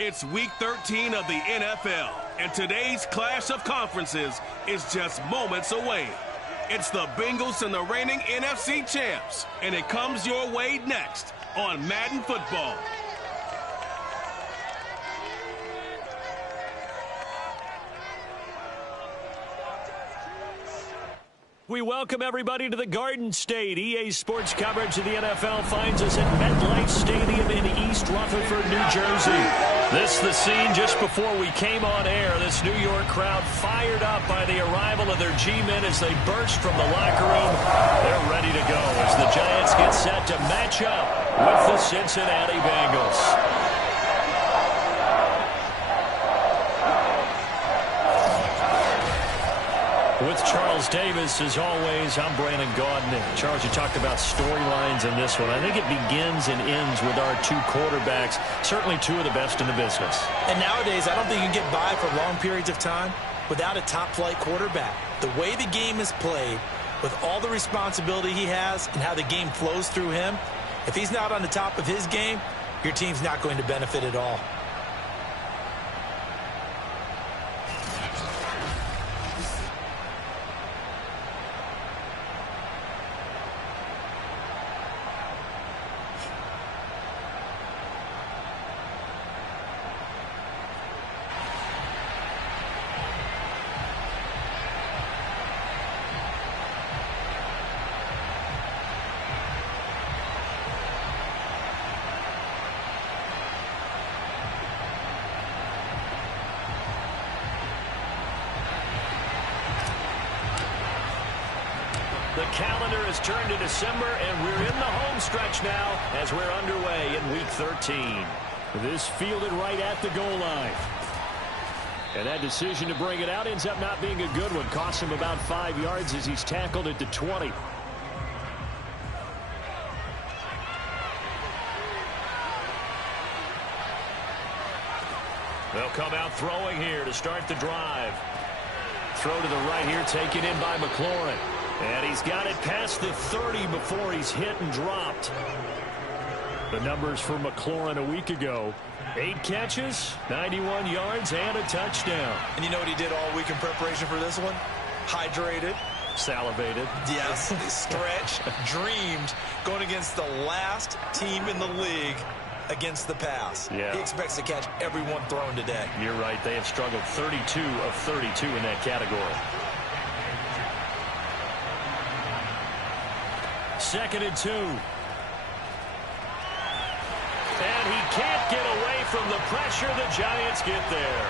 It's Week 13 of the NFL, and today's clash of conferences is just moments away. It's the Bengals and the reigning NFC champs, and it comes your way next on Madden Football. We welcome everybody to the Garden State. EA Sports coverage of the NFL finds us at MetLife Stadium in East Rutherford, New Jersey. This is the scene just before we came on air. This New York crowd fired up by the arrival of their G-men as they burst from the locker room. They're ready to go as the Giants get set to match up with the Cincinnati Bengals. With Charles Davis, as always, I'm Brandon Gaudin. Charles, you talked about storylines in this one. I think it begins and ends with our two quarterbacks, certainly two of the best in the business. And nowadays, I don't think you can get by for long periods of time without a top-flight quarterback. The way the game is played, with all the responsibility he has and how the game flows through him, if he's not on the top of his game, your team's not going to benefit at all. The calendar has turned to December, and we're in the home stretch now as we're underway in Week 13. This fielded right at the goal line. And that decision to bring it out ends up not being a good one. Costs him about 5 yards as he's tackled at the 20. They'll come out throwing here to start the drive. Throw to the right here, taken in by McLaurin. And he's got it past the 30 before he's hit and dropped. The numbers for McLaurin a week ago: 8 catches, 91 yards, and a touchdown. And you know what he did all week in preparation for this one? Hydrated. Salivated. Yes, stretched, dreamed, going against the last team in the league against the pass. Yeah. He expects to catch every one thrown today. You're right. They have struggled 32 of 32 in that category. 2nd and 2. And he can't get away from the pressure. The Giants get there.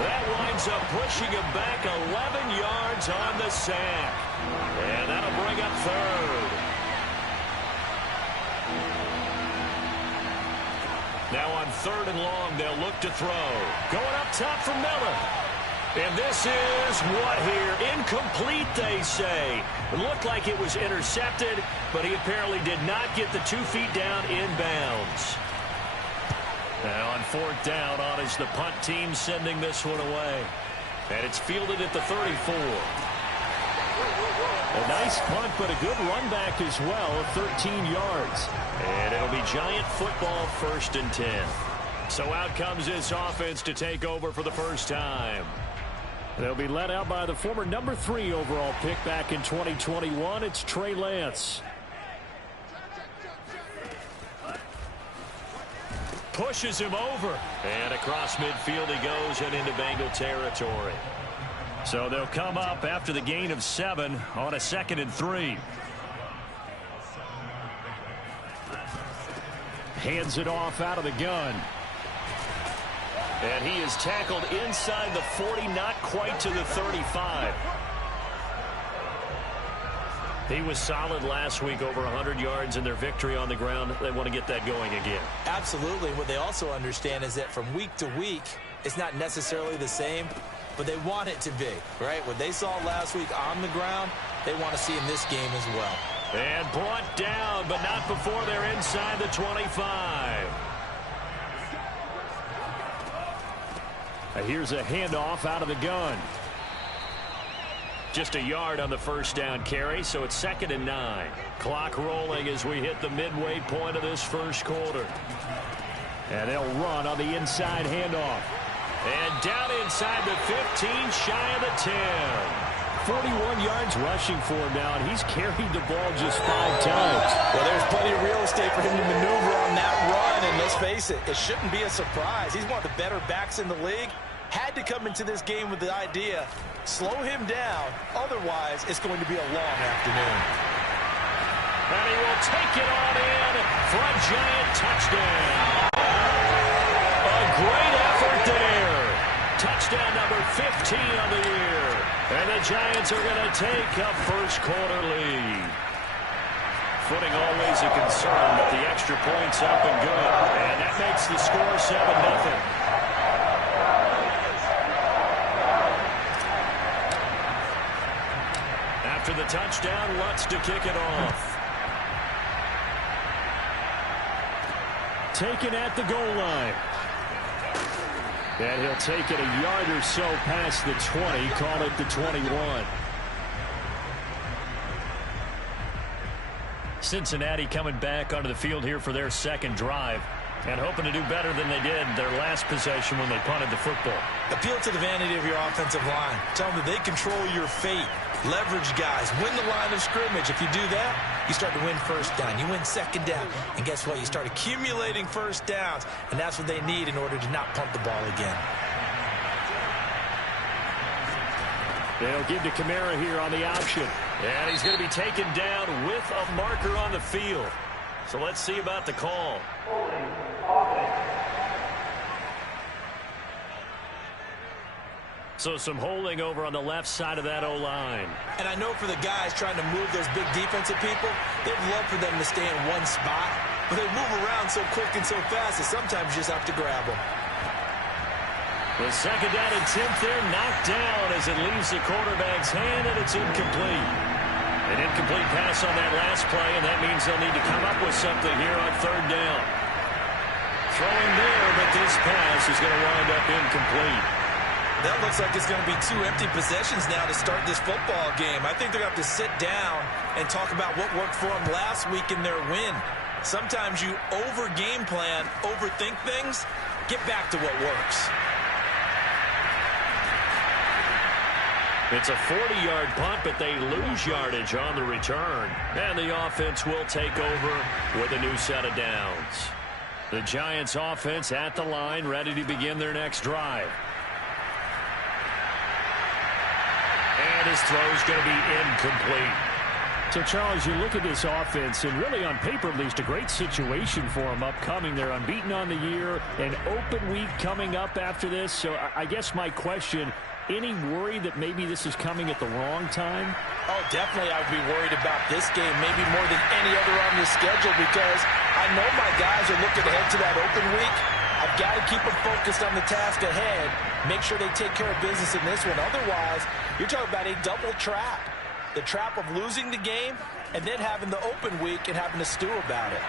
That winds up pushing him back 11 yards on the sack. And that'll bring up 3rd. Now on 3rd and long, they'll look to throw. Going up top for Miller. And this is what here? Incomplete, they say. It looked like it was intercepted, but he apparently did not get the 2 feet down inbounds. Now on 4th down, on is the punt team sending this one away. And it's fielded at the 34. A nice punt, but a good run back as well, 13 yards. And it'll be Giant football, 1st and 10. So out comes this offense to take over for the first time. They'll be led out by the former number 3 overall pick back in 2021. It's Trey Lance. Pushes him over. And across midfield he goes and into Bengal territory. So they'll come up after the gain of 7 on a 2nd and 3. Hands it off out of the gun. And he is tackled inside the 40, not quite to the 35. He was solid last week, over 100 yards in their victory on the ground. They want to get that going again. Absolutely. What they also understand is that from week to week, it's not necessarily the same, but they want it to be, right? What they saw last week on the ground, they want to see in this game as well. And brought down, but not before they're inside the 25. Here's a handoff out of the gun. Just a yard on the 1st down carry, so it's 2nd and 9. Clock rolling as we hit the midway point of this 1st quarter. And they'll run on the inside handoff. And down inside the 15, shy of the 10. 41 yards rushing for him now, and he's carried the ball just 5 times. Well, there's plenty of real estate for him to maneuver on that run, and let's face it, it shouldn't be a surprise. He's one of the better backs in the league. Had to come into this game with the idea, slow him down, otherwise it's going to be a long afternoon. And he will take it on in for a giant touchdown. A great effort there. Touchdown number 15 on the year. And the Giants are going to take a first-quarter lead. Footing always a concern, but the extra point's up and good. And that makes the score 7-0. After the touchdown, Lutz to kick it off. Taken at the goal line. And he'll take it a yard or so past the 20, call it the 21. Cincinnati coming back onto the field here for their second drive and hoping to do better than they did their last possession when they punted the football. Appeal to the vanity of your offensive line. Tell them that they control your fate. Leverage guys. Win the line of scrimmage. If you do that, you start to win first down. You win second down. And guess what? You start accumulating first downs. And that's what they need in order to not punt the ball again. They'll give to Kamara here on the option. And he's going to be taken down with a marker on the field. So let's see about the call. So some holding over on the left side of that O-line. And I know for the guys trying to move those big defensive people, they'd love for them to stay in one spot. But they move around so quick and so fast that sometimes you just have to grab them. The second down attempt there knocked down as it leaves the quarterback's hand, and it's incomplete. An incomplete pass on that last play, and that means they'll need to come up with something here on third down. Throwing there, but this pass is going to wind up incomplete. That looks like it's going to be 2 empty possessions now to start this football game. I think they're going to have to sit down and talk about what worked for them last week in their win. Sometimes you over-game plan, overthink things. Get back to what works. It's a 40-yard punt, but they lose yardage on the return. And the offense will take over with a new set of downs. The Giants offense at the line, ready to begin their next drive. And his throw's going to be incomplete. So, Charles, you look at this offense, and really on paper, at least, a great situation for them upcoming. They're unbeaten on the year, an open week coming up after this. So I guess my question, any worry that maybe this is coming at the wrong time? Oh, definitely I would be worried about this game, maybe more than any other on this schedule, because I know my guys are looking ahead to that open week. I've got to keep them focused on the task ahead, make sure they take care of business in this one. Otherwise, you're talking about a double trap. The trap of losing the game and then having the open week and having to stew about it.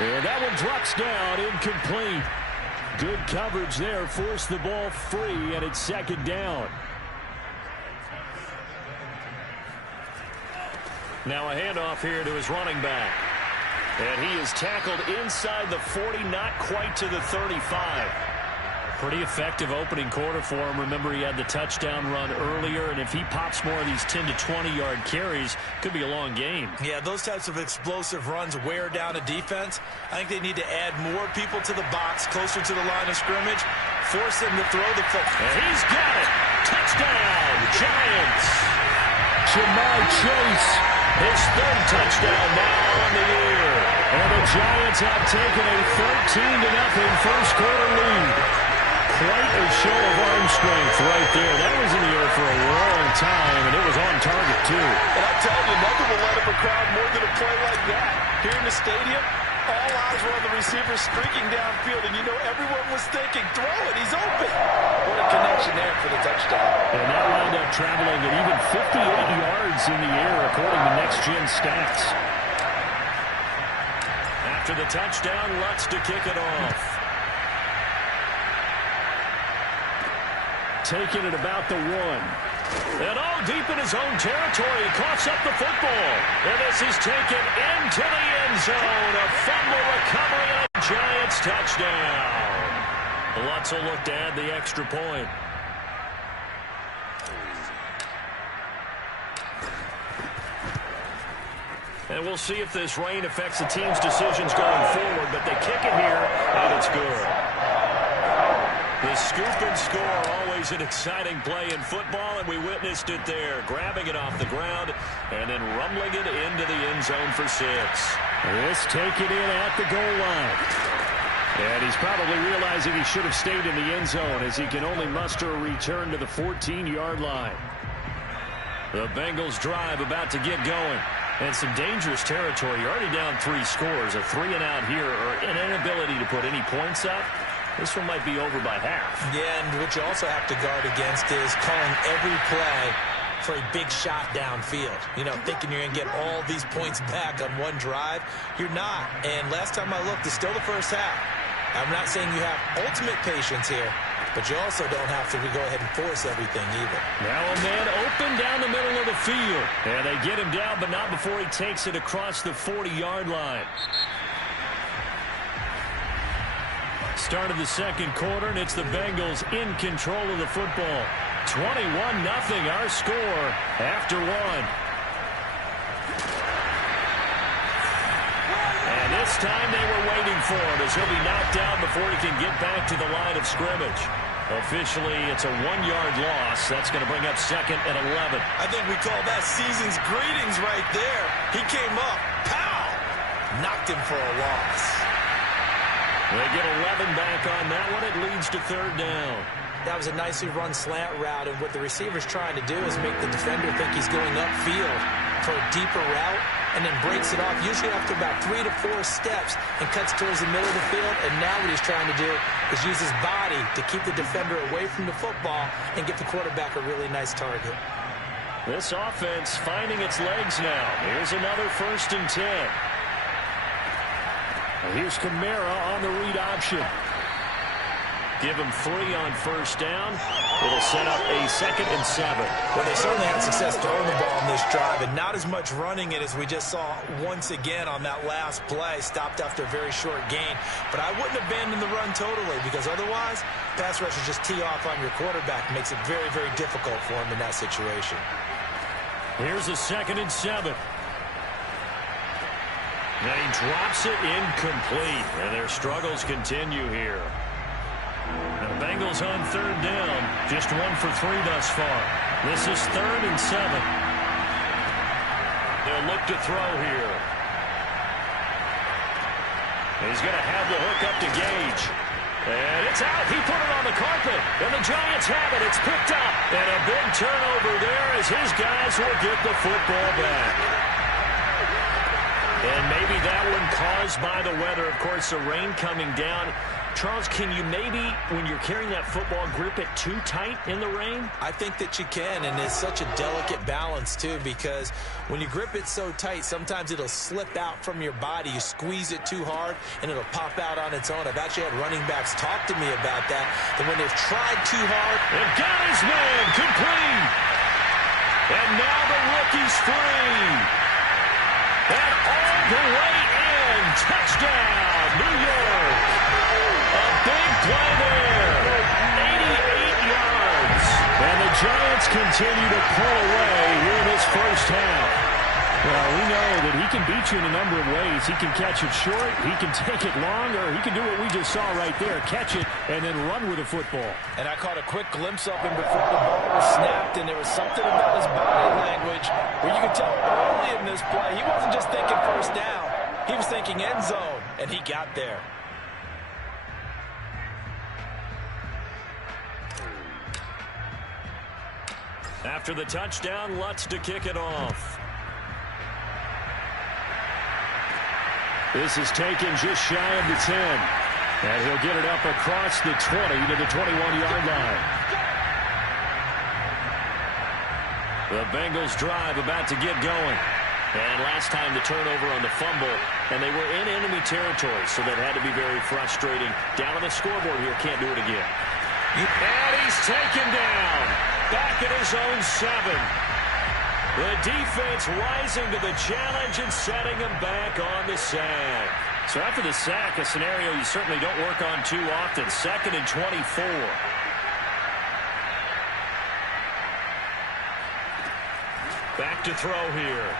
And that one drops down, incomplete. Good coverage there, forced the ball free, and it's second down. Now a handoff here to his running back. And he is tackled inside the 40, not quite to the 35. Pretty effective opening quarter for him. Remember, he had the touchdown run earlier, and if he pops more of these 10 to 20-yard carries, could be a long game. Yeah, those types of explosive runs wear down a defense. I think they need to add more people to the box, closer to the line of scrimmage, force them to throw the football. And he's got it. Touchdown, Giants. Jamar Chase, his third touchdown now on the year. And the Giants have taken a 13-0 first-quarter lead. Quite a show of arm strength right there. That was in the air for a long time, and it was on target, too. And I'm telling you, nothing will light up a crowd more than a play like that. Here in the stadium, all eyes were on the receiver streaking downfield, and you know everyone was thinking, throw it, he's open. What a connection there for the touchdown. And that wound up traveling at even 58 yards in the air, according to next-gen stats. After the touchdown, Lutz to kick it off. Taking it about the 1. And all deep in his own territory, he coughs up the football. And this is taken into the end zone. A fumble recovery and a Giants touchdown. Lutz will look to add the extra point. And we'll see if this rain affects the team's decisions going forward, but they kick it here, and it's good. The scoop and score, always an exciting play in football, and we witnessed it there, grabbing it off the ground and then rumbling it into the end zone for 6. This take it in at the goal line. And he's probably realizing he should have stayed in the end zone as he can only muster a return to the 14-yard line. The Bengals drive about to get going. And some dangerous territory. You're already down 3 scores. A 3-and-out here or an inability to put any points up. This one might be over by half. Yeah, and what you also have to guard against is calling every play for a big shot downfield. You know, thinking you're going to get all these points back on one drive. You're not. And last time I looked, it's still the first half. I'm not saying you have ultimate patience here, but you also don't have to go ahead and force everything either. Now a man open down the middle of the field. And they get him down, but not before he takes it across the 40-yard line. Start of the second quarter, and it's the Bengals in control of the football. 21-0 our score after 1. And this time they were waiting for him as he'll be knocked down before he can get back to the line of scrimmage. Officially, it's a 1-yard loss. That's going to bring up 2nd and 11. I think we call that season's greetings right there. He came up, pow, knocked him for a loss. They get 11 back on that one. It leads to 3rd down. That was a nicely run slant route, and what the receiver's trying to do is make the defender think he's going upfield for a deeper route, and then breaks it off, usually after about 3 to 4 steps, and cuts towards the middle of the field. And now what he's trying to do is use his body to keep the defender away from the football and get the quarterback a really nice target. This offense finding its legs now. Here's another 1st and 10. Here's Kamara on the read option. Give him 3 on 1st down. It'll set up a 2nd and 7. Well, they certainly had success throwing the ball in this drive, and not as much running it as we just saw once again on that last play. Stopped after a very short gain. But I wouldn't abandon the run totally, because otherwise, pass rushers just tee off on your quarterback. Makes it very, very difficult for him in that situation. Here's a 2nd and 7. And he drops it incomplete, and their struggles continue here. And the Bengals on 3rd down, just 1 for 3 thus far. This is 3rd and 7. They'll look to throw here. He's going to have the hook up to Gage. And it's out. He put it on the carpet. And the Giants have it. It's picked up. And a big turnover there as his guys will get the football back. And maybe that one caused by the weather. Of course, the rain coming down. Charles, can you maybe, when you're carrying that football, grip it too tight in the rain? I think that you can, and it's such a delicate balance, too, because when you grip it so tight, sometimes it'll slip out from your body. You squeeze it too hard, and it'll pop out on its own. I've actually had running backs talk to me about that when they've tried too hard. And got his man complete. And now the rookie's free. And all the way in. Touchdown, New York. A big play there. 88 yards. And the Giants continue to pull away here in this 1st half. Well, we know that he can beat you in a number of ways. He can catch it short, he can take it long, or he can do what we just saw right there, catch it and then run with the football. And I caught a quick glimpse of him before the ball was snapped, and there was something about his body language where you could tell early in this play he wasn't just thinking 1st down. He was thinking end zone, and he got there. After the touchdown, Lutz to kick it off. This is taken just shy of the 10. And he'll get it up across the 20 to the 21-yard line. The Bengals drive about to get going. And last time the turnover on the fumble, and they were in enemy territory, so that had to be very frustrating. Down on the scoreboard here, can't do it again. And he's taken down. back at his own 7. The defense rising to the challenge and setting him back on the sack. So after the sack, a scenario you certainly don't work on too often. 2nd and 24. Back to throw here.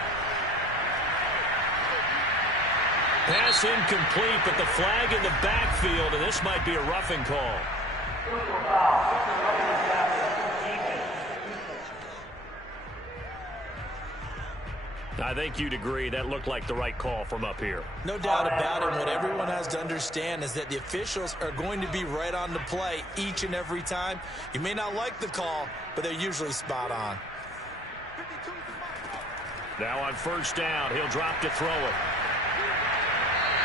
Pass incomplete, but the flag in the backfield, and this might be a roughing call. I think you'd agree that looked like the right call from up here. No doubt about it. What everyone has to understand is that the officials are going to be right on the play each and every time. You may not like the call, but they're usually spot on. Now on 1st down, he'll drop to throw it.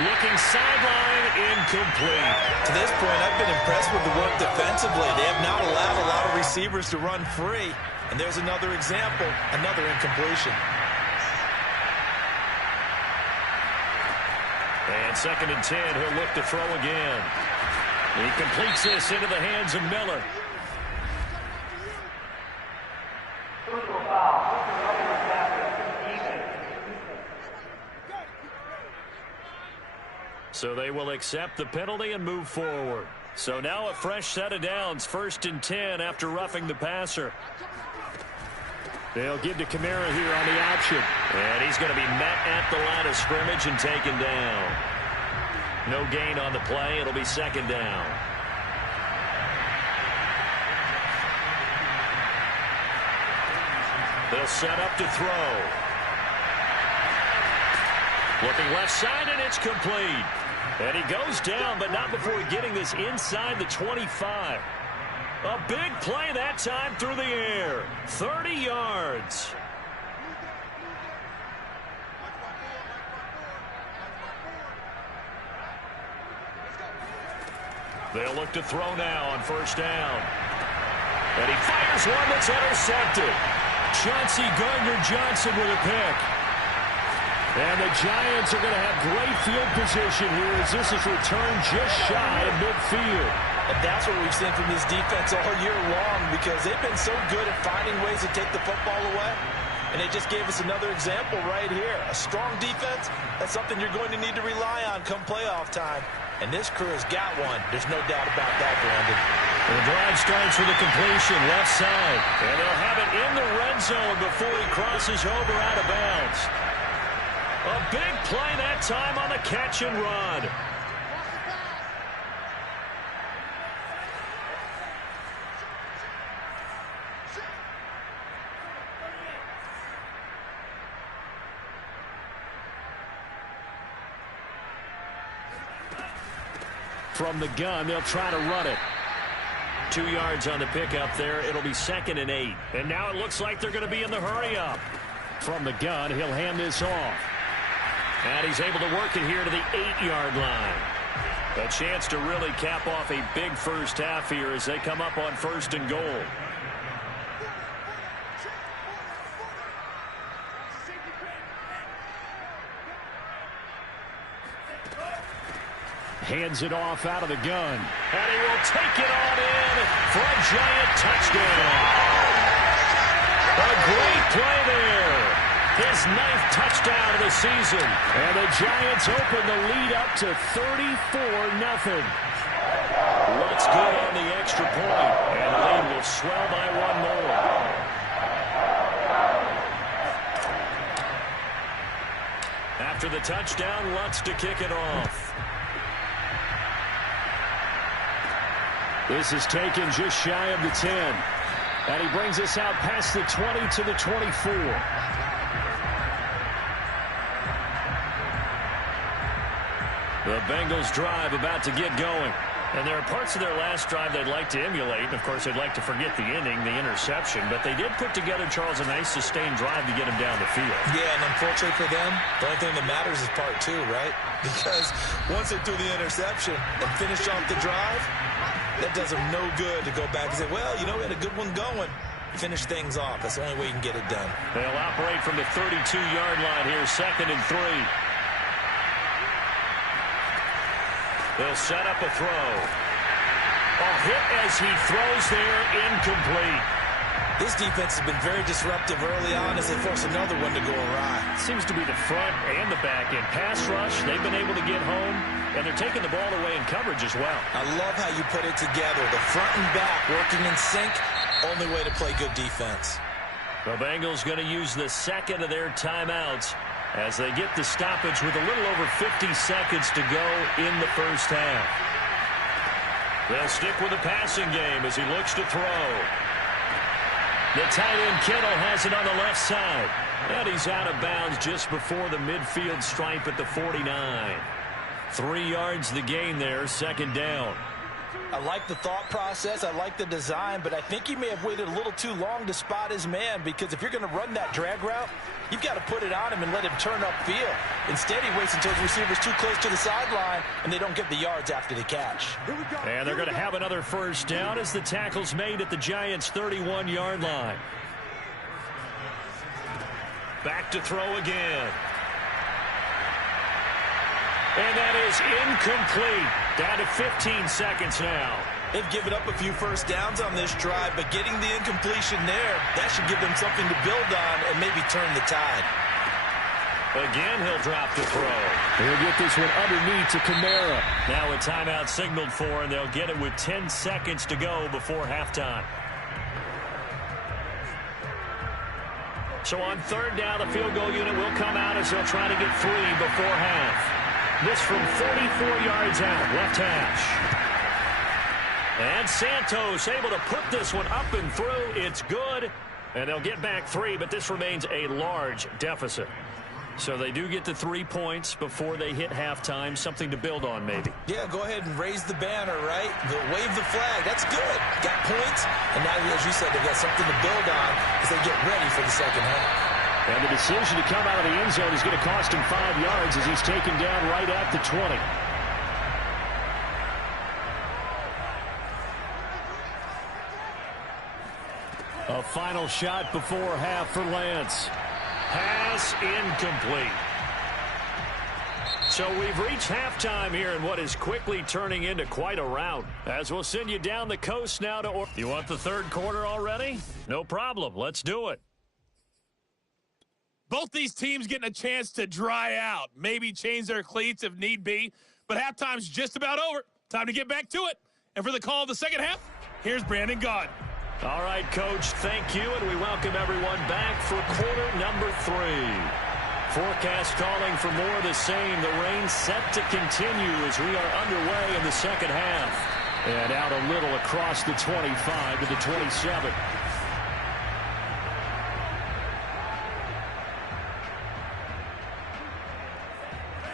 Looking sideline, incomplete. To this point, I've been impressed with the work defensively. They have not allowed a lot of receivers to run free. And there's another example, another incompletion. And 2nd and 10, he'll look to throw again. He completes this into the hands of Miller. So they will accept the penalty and move forward. So now a fresh set of downs, 1st and 10 after roughing the passer. They'll give to Kamara here on the option. And he's going to be met at the line of scrimmage and taken down. No gain on the play. It'll be 2nd down. They'll set up to throw. Looking left side, and it's complete. And he goes down, but not before getting this inside the 25. A big play that time through the air. 30 yards. They'll look to throw now on 1st down. And he fires one that's intercepted. Chauncey Gardner-Johnson with a pick. And the Giants are going to have great field position here as this is returned just shy of midfield. And that's what we've seen from this defense all year long because they've been so good at finding ways to take the football away. And they just gave us another example right here. A strong defense, that's something you're going to need to rely on come playoff time. And this crew has got one. There's no doubt about that, Brandon. The drive starts with a completion left side. And they'll have it in the red zone before he crosses over out of bounds. A big play that time on the catch and run. From the gun, they'll try to run it. 2 yards on the pickup there. It'll be 2nd and 8. And now it looks like they're going to be in the hurry up. From the gun, he'll hand this off. And he's able to work it here to the 8-yard line. A chance to really cap off a big first half here as they come up on 1st and goal. Hands it off out of the gun. And he will take it on in for a giant touchdown. A great play there. His 9th touchdown of the season. And the Giants open the lead up to 34-0. Looks good on the extra point. And the lead will swell by 1 more. After the touchdown, Lutz to kick it off. This is taken just shy of the 10. And he brings us out past the 20 to the 24. The Bengals drive about to get going. And there are parts of their last drive they'd like to emulate. And, of course, they'd like to forget the ending, the interception. But they did put together, Charles, a nice sustained drive to get him down the field. Yeah, and unfortunately for them, the only thing that matters is part 2, right? Because once they do the interception and finish off the drive, that does them no good to go back and say, well, you know, we had a good one going. Finish things off. That's the only way you can get it done. They'll operate from the 32-yard line here, 2nd and 3. They'll set up a throw. A hit as he throws there, incomplete. This defense has been very disruptive early on as they force another one to go awry. Seems to be the front and the back end. Pass rush, they've been able to get home, and they're taking the ball away in coverage as well. I love how you put it together. The front and back working in sync, only way to play good defense. The Bengals going to use the second of their timeouts as they get the stoppage with a little over 50 seconds to go in the first half. They'll stick with the passing game as he looks to throw. The tight end Kittle has it on the left side. And he's out of bounds just before the midfield stripe at the 49. 3 yards the gain there, second down. I like the thought process. I like the design, but I think he may have waited a little too long to spot his man, because if you're going to run that drag route, you've got to put it on him and let him turn upfield. Instead, he waits until his receiver's too close to the sideline, and they don't get the yards after the catch. And they're going to have another first down as the tackle's made at the Giants' 31-yard line. Back to throw again. And that is incomplete. Down to 15 seconds now. They've given up a few first downs on this drive, but getting the incompletion there, that should give them something to build on and maybe turn the tide. Again, he'll drop the throw. He'll get this one underneath to Kamara. Now a timeout signaled for, and they'll get it with 10 seconds to go before halftime. So on third down, the field goal unit will come out as they'll try to get 3 before half. This from 44 yards out, left hash. And Santos able to put this one up and through. It's good. And they'll get back 3, but this remains a large deficit. So they do get the 3 points before they hit halftime. Something to build on, maybe. Yeah, go ahead and raise the banner, right? Wave the flag. That's good. Got points. And now, as you said, they've got something to build on as they get ready for the second half. And the decision to come out of the end zone is going to cost him 5 yards as he's taken down right at the 20. A final shot before half for Lance. Pass incomplete. So we've reached halftime here in what is quickly turning into quite a rout. As we'll send you down the coast now to... You want the third quarter already? No problem. Let's do it. Both these teams getting a chance to dry out, maybe change their cleats if need be, but halftime's just about over. Time to get back to it. And for the call of the second half, here's Brandon Gaudin. All right, Coach, thank you, and we welcome everyone back for quarter number 3. Forecast calling for more of the same. The rain set to continue as we are underway in the second half. And out a little across the 25 to the 27.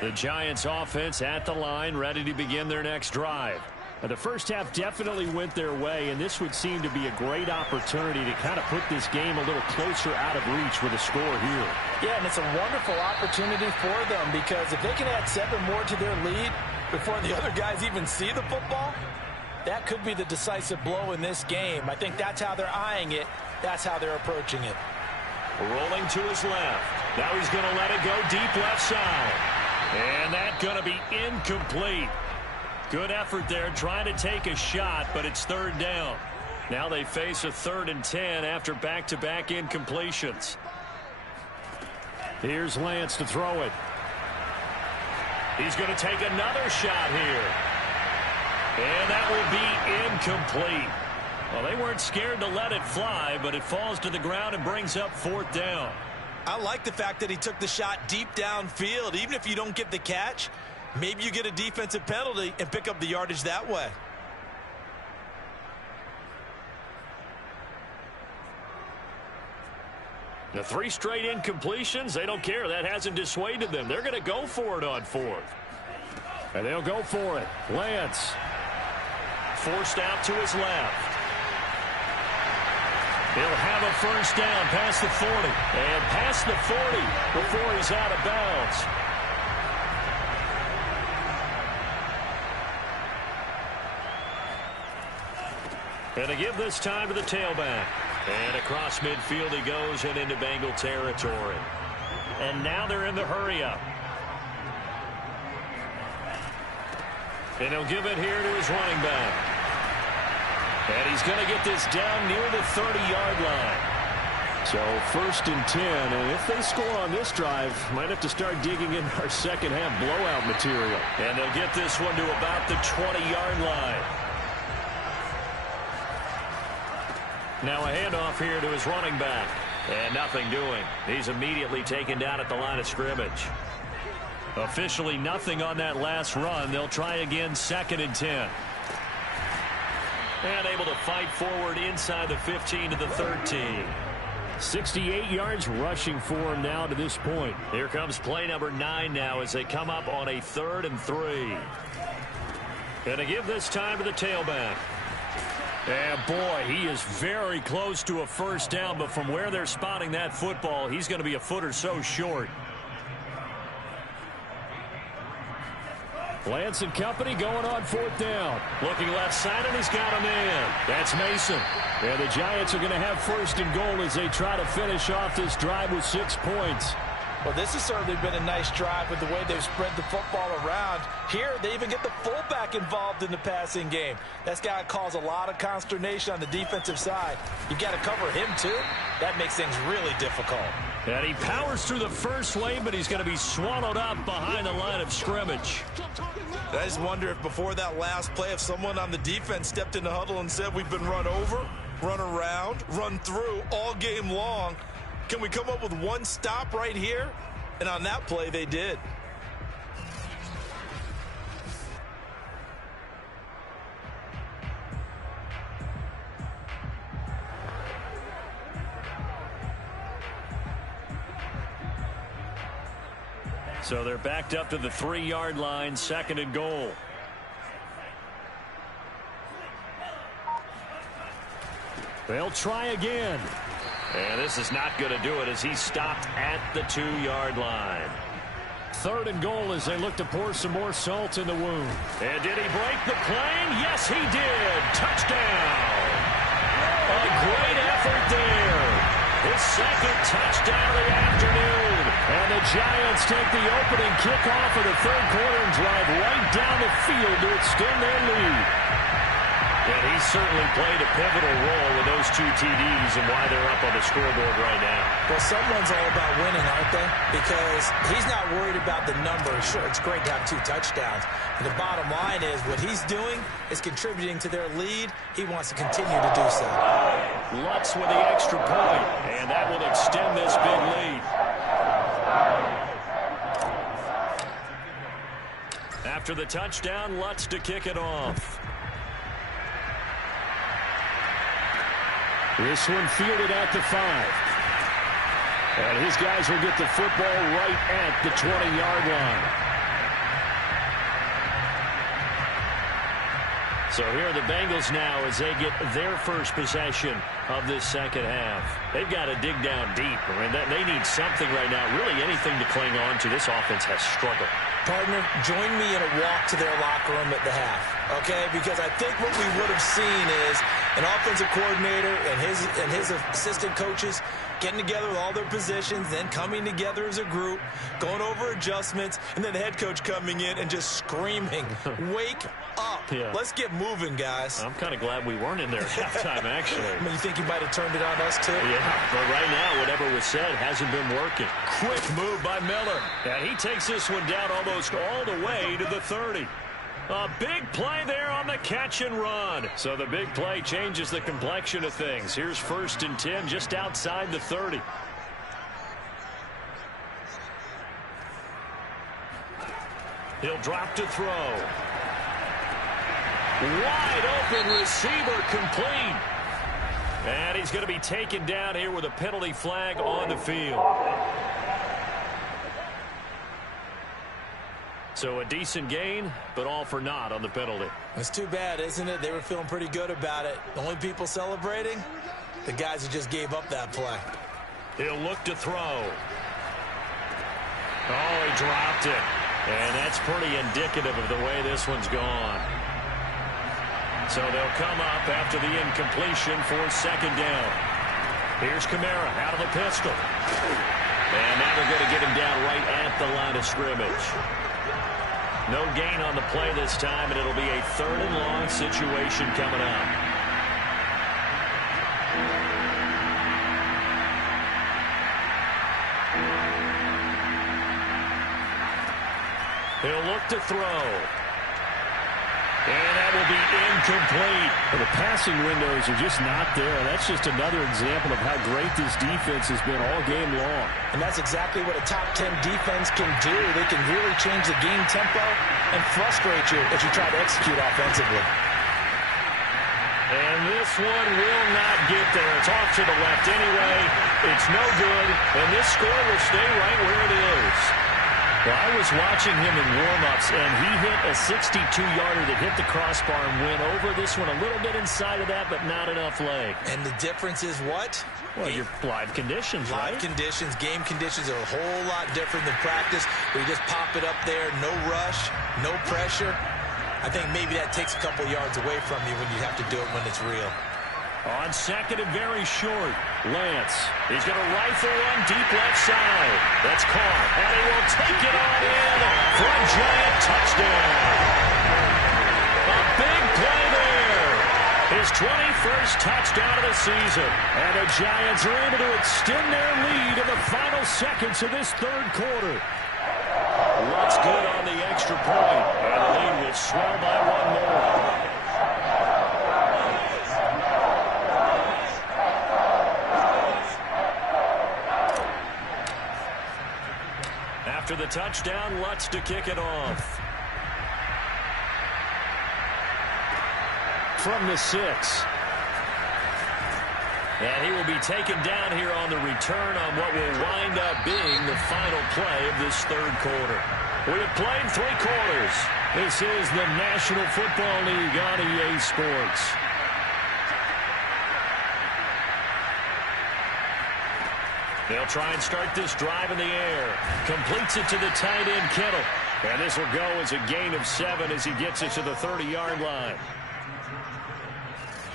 The Giants offense at the line, ready to begin their next drive. Now, the first half definitely went their way, and this would seem to be a great opportunity to kind of put this game a little closer out of reach with a score here. Yeah, and it's a wonderful opportunity for them, because if they can add 7 more to their lead before the other guys even see the football, that could be the decisive blow in this game. I think that's how they're eyeing it. That's how they're approaching it. Rolling to his left. Now he's going to let it go deep left side. And that's going to be incomplete. Good effort there, trying to take a shot, but it's third down. Now they face a 3rd and 10 after back-to-back incompletions. Here's Lance to throw it. He's going to take another shot here. And that will be incomplete. Well, they weren't scared to let it fly, but it falls to the ground and brings up 4th down. I like the fact that he took the shot deep downfield. Even if you don't get the catch, maybe you get a defensive penalty and pick up the yardage that way. The 3 straight incompletions, they don't care. That hasn't dissuaded them. They're going to go for it on 4th. And they'll go for it. Lance. Forced out to his left. He'll have a first down past the 40. And past the 40 before he's out of bounds. And to give this time to the tailback. And across midfield he goes and into Bengal territory. And now they're in the hurry-up. And he'll give it here to his running back. And he's going to get this down near the 30-yard line. So 1st and 10, and if they score on this drive, might have to start digging in our second half blowout material. And they'll get this one to about the 20-yard line. Now a handoff here to his running back. And nothing doing. He's immediately taken down at the line of scrimmage. Officially nothing on that last run. They'll try again 2nd and 10. And able to fight forward inside the 15 to the 13. 68 yards rushing for him now to this point. Here comes play number 9 now as they come up on a 3rd and 3. Gonna give this time to the tailback. And boy, he is very close to a first down, but from where they're spotting that football, he's going to be a foot or so short. Lance and company going on 4th down. Looking left side, and he's got a man. That's Mason. And the Giants are going to have 1st and goal as they try to finish off this drive with 6 points. Well, this has certainly been a nice drive with the way they've spread the football around. Here, they even get the fullback involved in the passing game. That's got to cause a lot of consternation on the defensive side. You've got to cover him, too. That makes things really difficult. And he powers through the first wave, but he's going to be swallowed up behind the line of scrimmage. I just wonder if before that last play, if someone on the defense stepped in the huddle and said, we've been run over, run around, run through all game long. Can we come up with one stop right here? And on that play, they did. So they're backed up to the 3-yard line, 2nd and goal. They'll try again. And this is not going to do it as he's stopped at the 2-yard line. 3rd and goal as they look to pour some more salt in the wound. And did he break the plane? Yes, he did. Touchdown. A great effort there. His 2nd touchdown of the afternoon. And the Giants take the opening kickoff of the 3rd quarter and drive right down the field to extend their lead. And he certainly played a pivotal role with those 2 TDs and why they're up on the scoreboard right now. Well, someone's all about winning, aren't they? Because he's not worried about the numbers. Sure, it's great to have 2 touchdowns. And the bottom line is what he's doing is contributing to their lead. He wants to continue to do so. Lutz with the extra point, and that will extend this big lead. After the touchdown, Lutz to kick it off. This one fielded at the 5. And his guys will get the football right at the 20-yard line. So here are the Bengals now as they get their first possession of this second half. They've got to dig down deep. I mean, they need something right now, really anything to cling on to. This offense has struggled. Partner, join me in a walk to their locker room at the half, okay? Because I think what we would have seen is an offensive coordinator and his assistant coaches getting together with all their positions, then coming together as a group, going over adjustments, and then the head coach coming in and just screaming, wake up. Yeah. Let's get moving, guys. I'm kind of glad we weren't in there at halftime, actually. I mean, you think you might have turned it on us, too? Yeah, but right now, whatever was said hasn't been working. Quick move by Miller. And he takes this one down almost all the way to the 30. A big play there on the catch and run. So the big play changes the complexion of things. Here's 1st and 10 just outside the 30. He'll drop to throw. Wide open receiver complete. And he's going to be taken down here with a penalty flag on the field. So a decent gain, but all for naught on the penalty. It's too bad, isn't it? They were feeling pretty good about it. The only people celebrating, the guys who just gave up that play. He'll look to throw. Oh, he dropped it. And that's pretty indicative of the way this one's gone. So they'll come up after the incompletion for 2nd down. Here's Kamara out of the pistol. And now they're going to get him down right at the line of scrimmage. No gain on the play this time, and it'll be a 3rd and long situation coming up. He'll look to throw. And that will be incomplete. Well, the passing windows are just not there. That's just another example of how great this defense has been all game long. And that's exactly what a top 10 defense can do. They can really change the game tempo and frustrate you as you try to execute offensively. And this one will not get there. It's off to the left anyway. It's no good. And this score will stay right where it is. Well, I was watching him in warm-ups, and he hit a 62-yarder that hit the crossbar and went over. This one a little bit inside of that, but not enough leg. And the difference is what? Well, your live conditions, right? Live conditions, game conditions are a whole lot different than practice, where you just pop it up there, no rush, no pressure. I think maybe that takes a couple yards away from you when you have to do it when it's real. On second and very short, Lance. He's going to rifle one deep left side. That's caught, and he will take it on in for a giant touchdown. A big play there. His 21st touchdown of the season. And the Giants are able to extend their lead in the final seconds of this third quarter. What's good on the extra point, and the lead will swell by one more. After the touchdown, Lutz to kick it off. From the 6. And he will be taken down here on the return on what will wind up being the final play of this third quarter. We have played 3 quarters. This is the National Football League on EA Sports. They'll try and start this drive in the air. Completes it to the tight end, Kittle. And this will go as a gain of 7 as he gets it to the 30-yard line.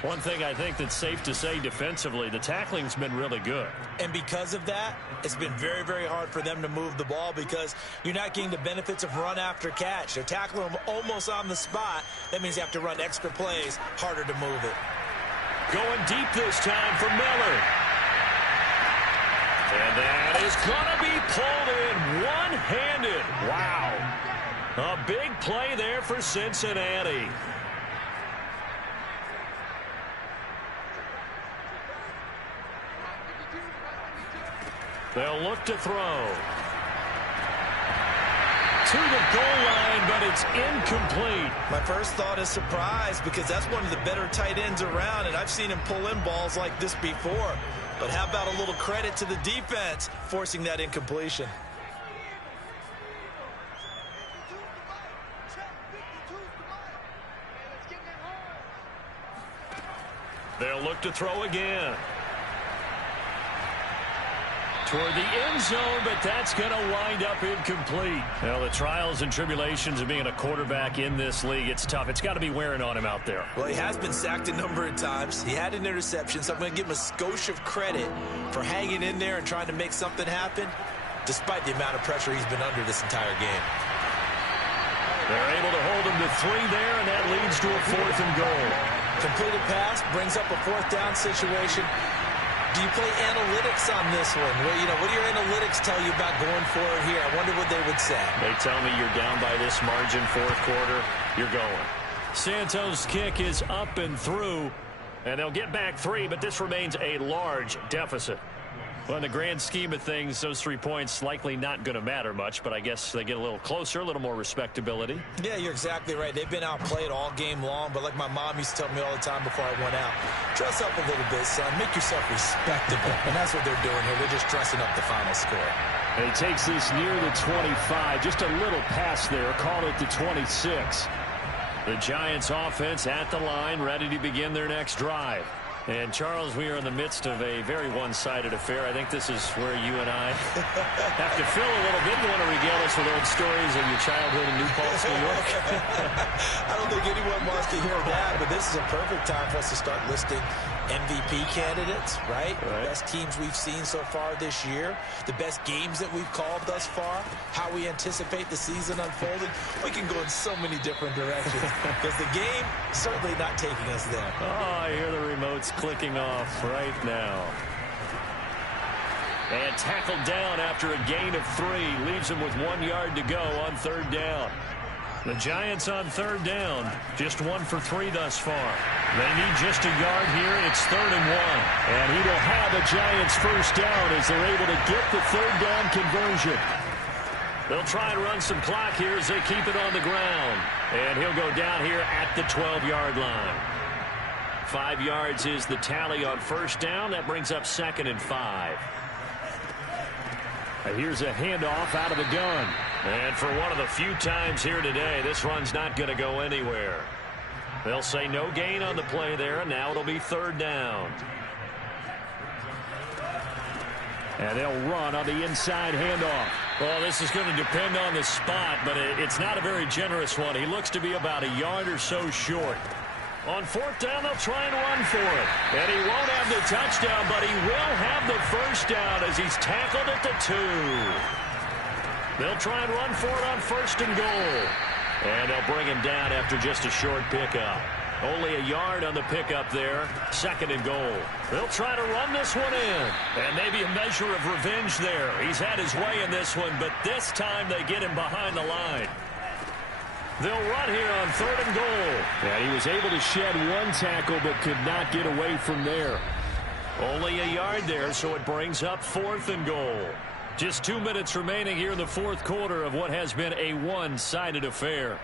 One thing I think that's safe to say defensively, the tackling's been really good. And because of that, it's been very, very hard for them to move the ball because you're not getting the benefits of run after catch. They're tackling them almost on the spot. That means you have to run extra plays, harder to move it. Going deep this time for Miller. And that is going to be pulled in one-handed. Wow. A big play there for Cincinnati. They'll look to throw. To the goal line, but it's incomplete. My first thought is surprise because that's one of the better tight ends around, and I've seen him pull in balls like this before. But how about a little credit to the defense forcing that incompletion? They'll look to throw again. Toward the end zone, but that's going to wind up incomplete. Well, the trials and tribulations of being a quarterback in this league, it's tough. It's got to be wearing on him out there. Well, he has been sacked a number of times. He had an interception, so I'm going to give him a skosh of credit for hanging in there and trying to make something happen, despite the amount of pressure he's been under this entire game. They're able to hold him to 3 there, and that leads to a 4th and goal. Completed pass brings up a 4th down situation. Do you play analytics on this one? Well, you know, what do your analytics tell you about going for it here? I wonder what they would say. They tell me you're down by this margin, 4th quarter, you're going. Santos' kick is up and through, and they'll get back 3, but this remains a large deficit. Well, in the grand scheme of things, those 3 points likely not going to matter much, but I guess they get a little closer, a little more respectability. Yeah, you're exactly right. They've been outplayed all game long, but like my mom used to tell me all the time before I went out, dress up a little bit, son. Make yourself respectable. And that's what they're doing here. They're just dressing up the final score. And he takes this near the 25. Just a little pass there. Call it the 26. The Giants offense at the line, ready to begin their next drive. And, Charles, we are in the midst of a very one-sided affair. I think this is where you and I have to fill a little bit. You want to regale us with old stories of your childhood in New Paltz, New York? I don't think anyone wants to hear that, but this is a perfect time for us to start listing MVP candidates, right? The best teams we've seen so far this year, the best games that we've called thus far, how we anticipate the season unfolding. We can go in so many different directions because the game certainly not taking us there. Oh, I hear the remotes clicking off right now. And tackled down after a gain of 3. Leaves him with 1 yard to go on third down. The Giants on third down, just 1 for 3 thus far. They need just a yard here. It's 3rd and 1. And he will have the Giants first down as they're able to get the third down conversion. They'll try and run some clock here as they keep it on the ground. And he'll go down here at the 12-yard line. 5 yards is the tally on first down. That brings up 2nd and 5. Here's a handoff out of the gun. And for one of the few times here today, this run's not going to go anywhere. They'll say no gain on the play there, and now it'll be 3rd down. And they'll run on the inside handoff. Well, this is going to depend on the spot, but it's not a very generous one. He looks to be about a yard or so short. On 4th down, they'll try and run for it. And he won't have the touchdown, but he will have the first down as he's tackled at the 2. They'll try and run for it on 1st and goal. And they'll bring him down after just a short pickup. Only a yard on the pickup there. 2nd and goal. They'll try to run this one in. And maybe a measure of revenge there. He's had his way in this one, but this time they get him behind the line. They'll run here on 3rd and goal. Yeah, he was able to shed 1 tackle but could not get away from there. Only a yard there, so it brings up 4th and goal. Just 2 minutes remaining here in the 4th quarter of what has been a one-sided affair.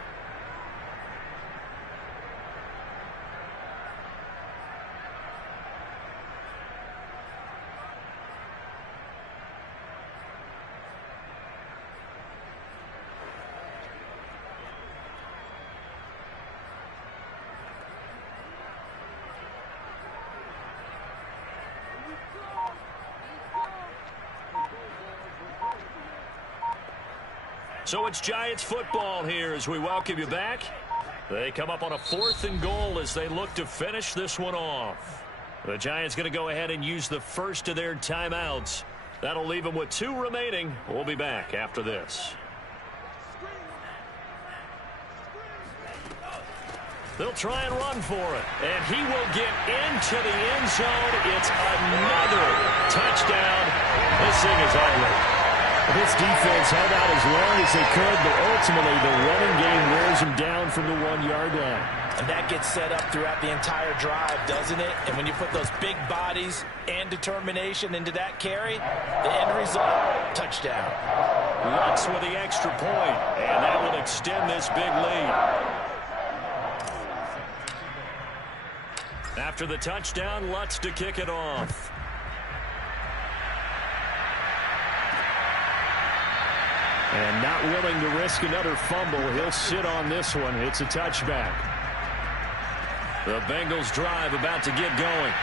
So it's Giants football here as we welcome you back. They come up on a 4th and goal as they look to finish this one off. The Giants going to go ahead and use the first of their timeouts. That'll leave them with 2 remaining. We'll be back after this. They'll try and run for it. And he will get into the end zone. It's another touchdown. This thing is ugly. This defense held out as long as they could, but ultimately the running game wears them down from the 1-yard line. And that gets set up throughout the entire drive, doesn't it? And when you put those big bodies and determination into that carry, the end result, touchdown. Lutz with the extra point, and that will extend this big lead. After the touchdown, Lutz to kick it off. And not willing to risk another fumble. He'll sit on this one. It's a touchback. The Bengals drive about to get going.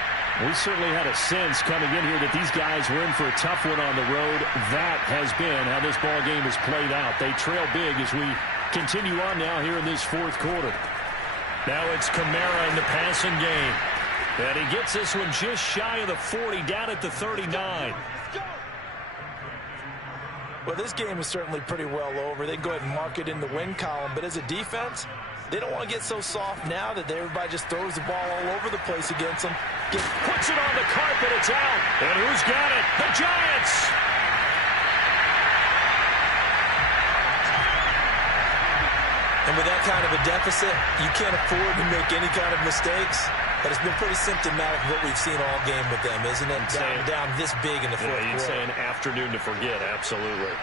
We certainly had a sense coming in here that these guys were in for a tough one on the road. That has been how this ball game has played out. They trail big as we continue on now here in this 4th quarter. Now it's Kamara in the passing game. And he gets this one just shy of the 40, down at the 39. Well, this game is certainly pretty well over. They can go ahead and mark it in the win column. But as a defense, they don't want to get so soft now that everybody just throws the ball all over the place against them. Puts it on the carpet. It's out. And who's got it? The Giants. And with that kind of a deficit, you can't afford to make any kind of mistakes. But it's been pretty symptomatic of what we've seen all game with them, isn't it? Down this big in the 4th quarter. You'd say an afternoon to forget, absolutely.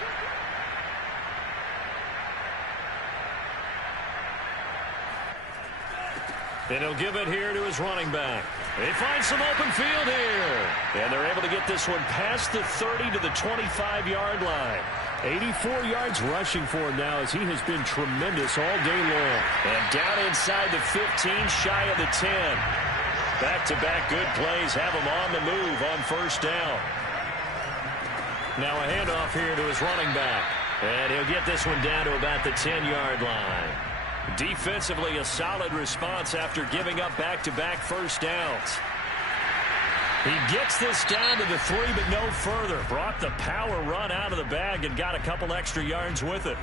And he'll give it here to his running back. They find some open field here. And they're able to get this one past the 30 to the 25-yard line. 84 yards rushing for him now as he has been tremendous all day long. And down inside the 15, shy of the 10. Back-to-back good plays have him on the move on 1st down. Now a handoff here to his running back. And he'll get this one down to about the 10-yard line. Defensively, a solid response after giving up back-to-back first downs. He gets this down to the 3, but no further. Brought the power run out of the bag and got a couple extra yards with it.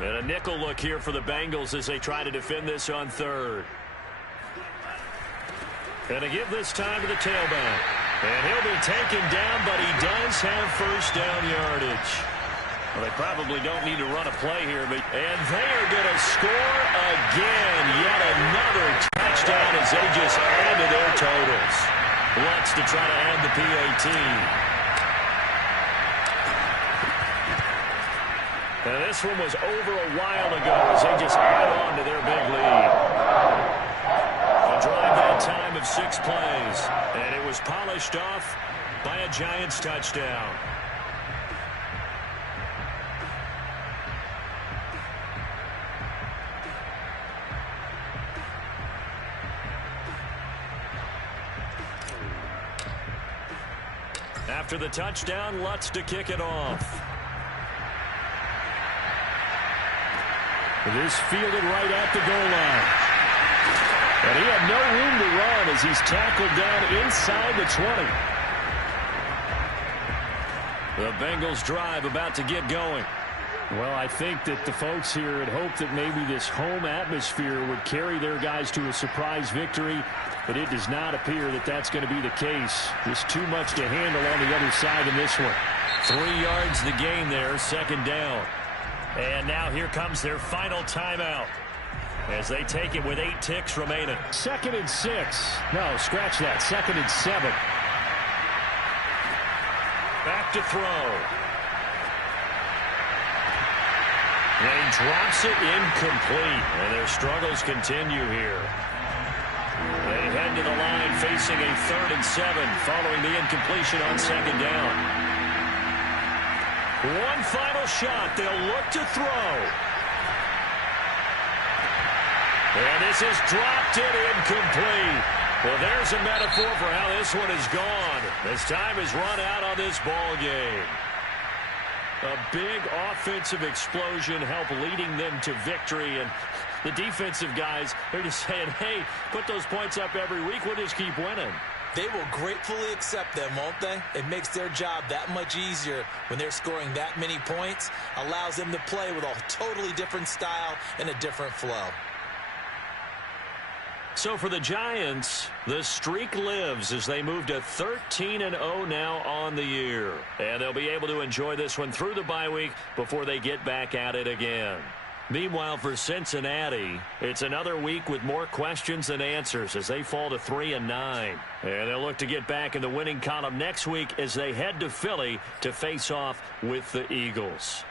And a nickel look here for the Bengals as they try to defend this on 3rd. And to give this time to the tailback. And he'll be taken down, but he does have first down yardage. Well, they probably don't need to run a play here, and they are going to score again. Yet another touchdown as they just add to their totals. Lutz to try to add the PAT. And this one was over a while ago as they just add on to their big lead. A drive that time of 6 plays, and it was polished off by a Giants touchdown. After the touchdown, Lutz to kick it off. This fielded right at the goal line. And he had no room to run as he's tackled down inside the 20. The Bengals drive about to get going. Well, I think that the folks here had hoped that maybe this home atmosphere would carry their guys to a surprise victory, but it does not appear that that's going to be the case. There's too much to handle on the other side in this one. 3 yards the gain there, second down. And now here comes their final timeout as they take it with 8 ticks remaining. 2nd and 6. No, scratch that. 2nd and 7. Back to throw. And he drops it incomplete. And their struggles continue here. They head to the line facing a 3rd and 7 following the incompletion on 2nd down. One final shot. They'll look to throw. And this is dropped it incomplete. Well, there's a metaphor for how this one is gone. This time is run out on this ball game. A big offensive explosion helped leading them to victory. And the defensive guys, they're just saying, hey, put those points up every week. We'll just keep winning. They will gratefully accept them, won't they? It makes their job that much easier when they're scoring that many points. Allows them to play with a totally different style and a different flow. So for the Giants, the streak lives as they move to 13-0 now on the year. And they'll be able to enjoy this one through the bye week before they get back at it again. Meanwhile, for Cincinnati, it's another week with more questions than answers as they fall to 3-9. And they'll look to get back in the winning column next week as they head to Philly to face off with the Eagles.